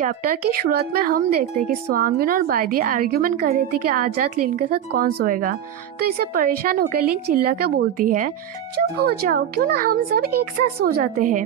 Chapter की शुरुआत में हम देखते हैं कि स्वांगिन और बायदी आर्ग्यूमेंट कर रही थी कि आज रात लिन के साथ कौन सोएगा। तो इसे परेशान होकर लिन चिल्ला के बोलती है, चुप हो जाओ, क्यों ना हम सब एक साथ सो जाते हैं।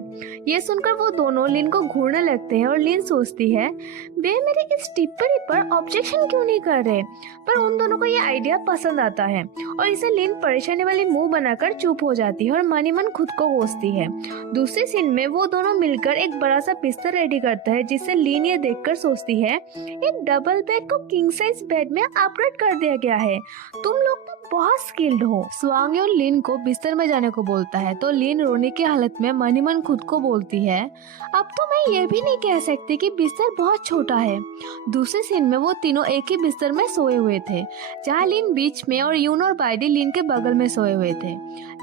ये सुनकर वो दोनों लिन को घूरने लगते हैं और लिन सोचती है, वे मेरी इस टिप्पणी पर ऑब्जेक्शन क्यों नहीं कर रहे। पर उन दोनों को ये आइडिया पसंद आता है और इसे लिन परेशानी वाली मुंह बनाकर चुप हो जाती है और मन ही मन खुद को कोसती है। दूसरे सीन में वो दोनों मिलकर एक बड़ा सा बिस्तर रेडी करता है, जिससे लिन ये देखकर सोचती है, एक डबल बेड को किंग साइज बेड में अपग्रेड कर दिया गया है। तुम लोग तो बहुत स्किल्ड हो। स्वांगयोन लिन को बिस्तर में जाने को बोलता है तो लिन रोने की हालत में मन ही मन खुद को बोलती है, अब तो मैं ये भी नहीं कह सकती कि बिस्तर बहुत छोटा है। दूसरे सीन में वो तीनों एक ही बिस्तर में सोए हुए थे, जहाँ लिन बीच में और यून और बायडी लिन के बगल में सोए हुए थे।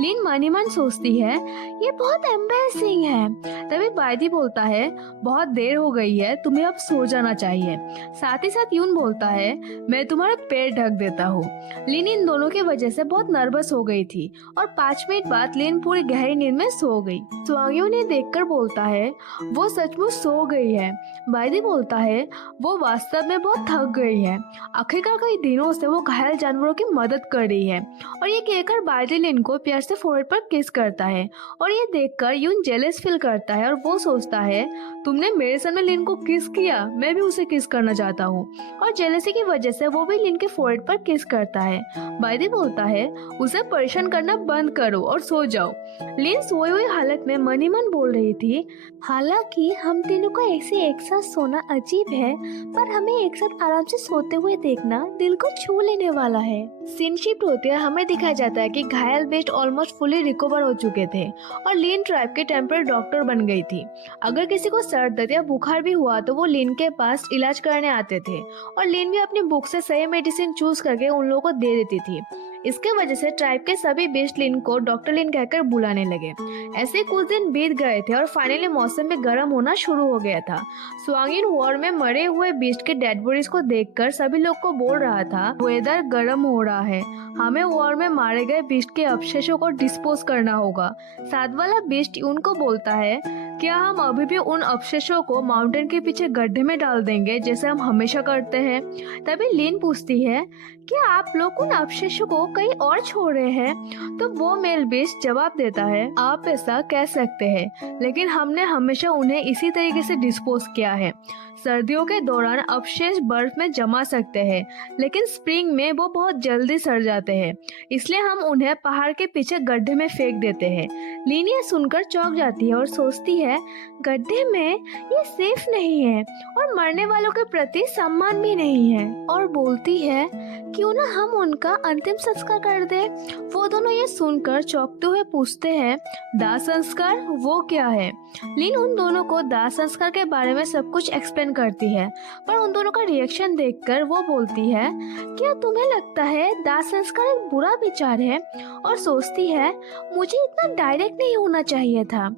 लिन मन ही मन सोचती है, ये बहुत एम्बैरेसिंग है। तभी बायडी बोलता है, बहुत देर हो गई है, तुम्हें अब सो जाना चाहिए। साथ ही साथ यून बोलता है, मैं तुम्हारे पैर ढक देता हूँ। लिन इन दोनों की वजह से बहुत नर्वस हो गई थी और 5 मिनट बाद लिन पूरी गहरी नींद में सो गई। स्वांगयोन ने देखकर बोलता है, वो सचमुच सो गई है। बायडी बोलता है, वो वास्तव में बहुत थक गई है। आखिरकार कई दिनों से वो घायल जानवरों की मदद कर रही है। और ये कहकर बायडी लिन को प्यार से फोrehead पर किस करता है और ये देखकर यून जेलस फील करता है और वो सोचता है, तुमने मेरे सामने लिन को किस किया, मैं भी उसे किस करना चाहता हूँ। और जेलसी की वजह से वो भी लिन के फोrehead पर किस करता है। बायडी बोलता है, उसे परेशान करना बंद करो और सो जाओ। लिन सोई हुई हालत में मन ही मन बोल रही थी, हालांकि हम तीनों को ऐसे एक साथ सोना अजीब है, पर हमें एक साथ आराम से सोते हुए देखना दिल को छू लेने वाला है। सीन शिफ्ट होते हुए हमें दिखाया जाता है कि घायल बेस्ट ऑलमोस्ट फुली रिकवर हो चुके थे और लिन ट्राइब के टेम्पररी डॉक्टर बन गई थी। अगर किसी को सर दर्द या बुखार भी हुआ तो वो लिन के पास इलाज करने आते थे और लिन भी अपनी बुक से सही मेडिसिन चूज करके उन लोगों को दे देती थी। इसके वजह से ट्राइब के सभी बेस्ट लिन को डॉक्टर लिन कहकर बुलाने लगे। ऐसे कुछ दिन बीत गए थे और फाइनली मौसम भी गर्म होना शुरू हो गया था। स्वांगिन वॉर में मरे हुए बीस्ट के डेड बॉडीज को देखकर सभी लोग को बोल रहा था, वेदर गर्म हो रहा है, हमें वॉर में मारे गए बीस्ट के अवशेषों को डिस्पोज करना होगा। साथ वाला बीस्ट उनको बोलता है, क्या हम अभी भी उन अवशेषों को माउंटेन के पीछे गड्ढे में डाल देंगे जैसे हम हमेशा करते हैं। तभी लिन पूछती है, क्या आप लोग उन अवशेषों को कहीं और छोड़ रहे हैं। तो वो मेल बीस्ट जवाब देता है, आप ऐसा कह सकते हैं, लेकिन हमने हमेशा उन्हें इसी तरीके से डिस्पोज किया है। सर्दियों के दौरान अवशेष बर्फ में जमा सकते हैं, लेकिन स्प्रिंग में वो बहुत जल्दी सड़ जाते हैं, इसलिए हम उन्हें पहाड़ के पीछे गड्ढे में फेंक देते हैं। लिन ये सुनकर चौंक जाती है और सोचती है, गड्ढे में ये सेफ नहीं है और मरने वालों के प्रति सम्मान भी नहीं है। और बोलती है, क्यों ना हम उनका अंतिम संस्कार कर दे। वो दोनों ये सुनकर चौंकते हुए पूछते हैं, दाह संस्कार वो क्या है। लिन उन दोनों को दाह संस्कार के बारे में सब कुछ एक्सप्लेन करती है, पर उन दोनों का रिएक्शन देखकर वो बोलती है, क्या तुम्हें लगता है दाह संस्कार एक बुरा विचार है। और सोचती है, मुझे इतना डायरेक्ट नहीं होना चाहिए था।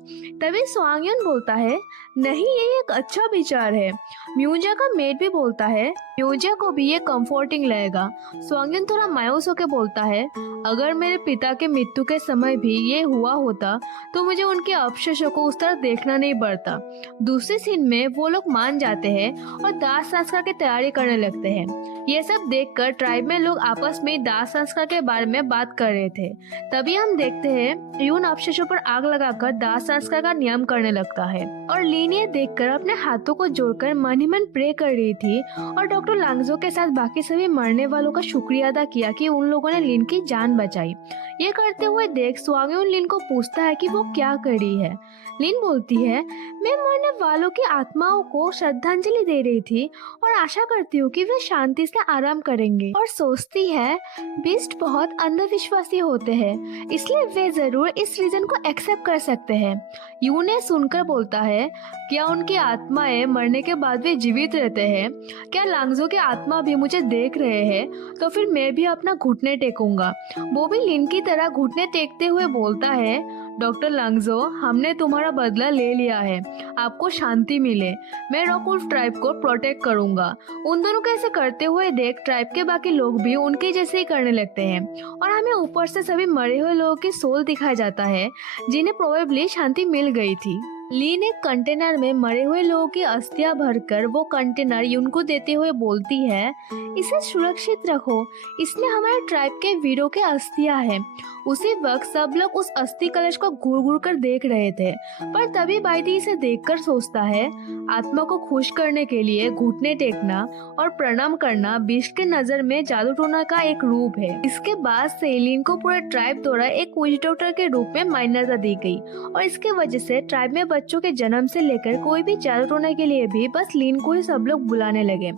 तभी स्वांगयोन बोलता है, नहीं, ये एक अच्छा विचार है। म्यूजा का मेड भी बोलता है, म्यूजा को भी ये कंफर्टिंग लगेगा। स्वांगयोन थोड़ा मायूस होकर बोलता है, अगर मेरे पिता के मृत्यु के समय भी ये हुआ होता तो मुझे उनके अवशेषों को उस तरह देखना नहीं पड़ता। दूसरे सीन में वो लोग मान जाते हैं और दाह संस्कार की तैयारी करने लगते हैं। ये सब देखकर ट्राइब में लोग आपस में दाह संस्कार के बारे में बात कर रहे थे। तभी हम देखते हैं यून अवशेषों पर आग लगाकर दाह संस्कार का नियम करने लगता है और लिन ये देखकर अपने हाथों को जोड़कर मन ही मन प्रे कर रही थी और डॉक्टर लांगजो के साथ बाकी सभी मरने वालों का शुक्रिया अदा किया कि उन लोगों ने लिन की जान बचाई। ये करते हुए देख स्वांगयोन लिन को पूछता है कि वो क्या कर रही है। लिन बोलती है, मैं मरने वालों की आत्माओं को श्रद्धांजलि दे रही थी और आशा करती हूँ कि वे शांति से आराम करेंगे। और सोचती है, बीस्ट बहुत अंधविश्वासी होते हैं, इसलिए वे जरूर इस रीजन को एक्सेप्ट कर सकते हैं। यू ने सुनकर बोलता है, क्या उनकी आत्माएं मरने के बाद भी जीवित रहते हैं। क्या लांगजो के आत्मा भी मुझे देख रहे हैं, तो फिर मैं भी अपना घुटने टेकूंगा। वो भी लिन की तरह घुटने टेकते हुए बोलता है, डॉक्टर लांगजो, हमने तुम्हारा बदला ले लिया है, आपको शांति मिले। मैं रॉकवुल्फ ट्राइब को प्रोटेक्ट करूंगा। उन दोनों को ऐसे करते हुए देख ट्राइब के बाकी लोग भी उनके जैसे ही करने लगते हैं और हमें ऊपर से सभी मरे हुए लोगों की सोल दिखाया जाता है, जिन्हें प्रोबेबली शांति मिल गई थी। लीन एक कंटेनर में मरे हुए लोगों की अस्थियां भरकर वो कंटेनर यून को देते हुए बोलती है, इसे सुरक्षित रखो, इसमें हमारे ट्राइब के वीरों के अस्थियां हैं। उसी वक्त सब लोग उस अस्थि कलश को घूर घूर कर देख रहे थे, पर तभी बाइदी इसे देखकर सोचता है, आत्मा को खुश करने के लिए घुटने टेकना और प्रणाम करना बिष्ट के नजर में जादू टोना का एक रूप है। इसके बाद से लीन को पूरे ट्राइब द्वारा एक विच डॉक्टर के रूप में मान्यता दी गई और इसके वजह से ट्राइब में बच्चों के जन्म से लेकर कोई भी जादू टोना के लिए भी बस लीन को ही सब लोग बुलाने लगे,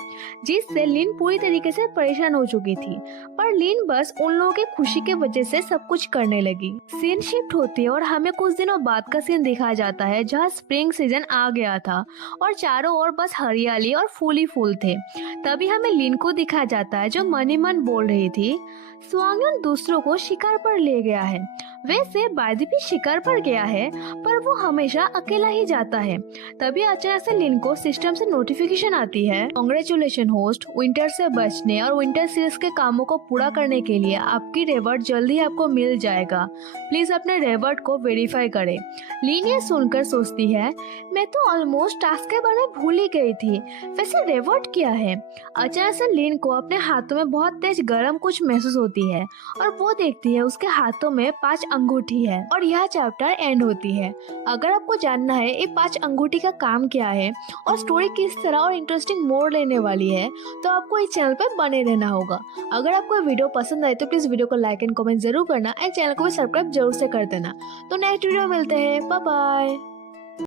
जिससे लीन पूरी तरीके से परेशान हो चुकी थी। पर लीन बस उन लोगों की खुशी के वजह से सब कुछ करने लगी। सीन शिफ्ट होती है और हमें कुछ दिनों बाद का सीन दिखाया जाता है जहाँ स्प्रिंग सीजन आ गया था और चारों ओर बस हरियाली और फूल ही फूल थे। तभी हमें लीन को दिखाया जाता है जो मन ही मन बोल रही थी, स्वांगयुन दूसरों को शिकार पर ले गया है। वैसे बायदी भी शिकार पर गया है, पर वो हमेशा अकेला ही जाता है। तभी अचानक से लिन को सिस्टम से नोटिफिकेशन आती है, कांग्रेचुलेशन होस्ट, विंटर से बचने और विंटर सीरीज के कामों को पूरा करने के लिए आपकी रिवॉर्ड जल्दी आपको मिल जाएगा। प्लीज अपने रिवॉर्ड को वेरीफाई करें। लिन ये सुनकर सोचती है, मैं तो ऑलमोस्ट टास्क के बारे में भूल ही गई थी, वैसे रिवॉर्ड क्या है। अचानक से लिन को अपने हाथों में बहुत तेज गर्म कुछ महसूस होती है और वो देखती है उसके हाथों में 5 अंगूठी है और यह चैप्टर एंड होती है। अगर आपको जानना है ये 5 अंगूठी का काम क्या है और स्टोरी किस तरह और इंटरेस्टिंग मोड़ लेने वाली है, तो आपको इस चैनल पर बने रहना होगा। अगर आपको वीडियो पसंद आए तो प्लीज वीडियो को लाइक एंड कमेंट जरूर करना एंड चैनल को भी सब्सक्राइब जरूर से कर देना। तो नेक्स्ट वीडियो में मिलते हैं, बाय बाय।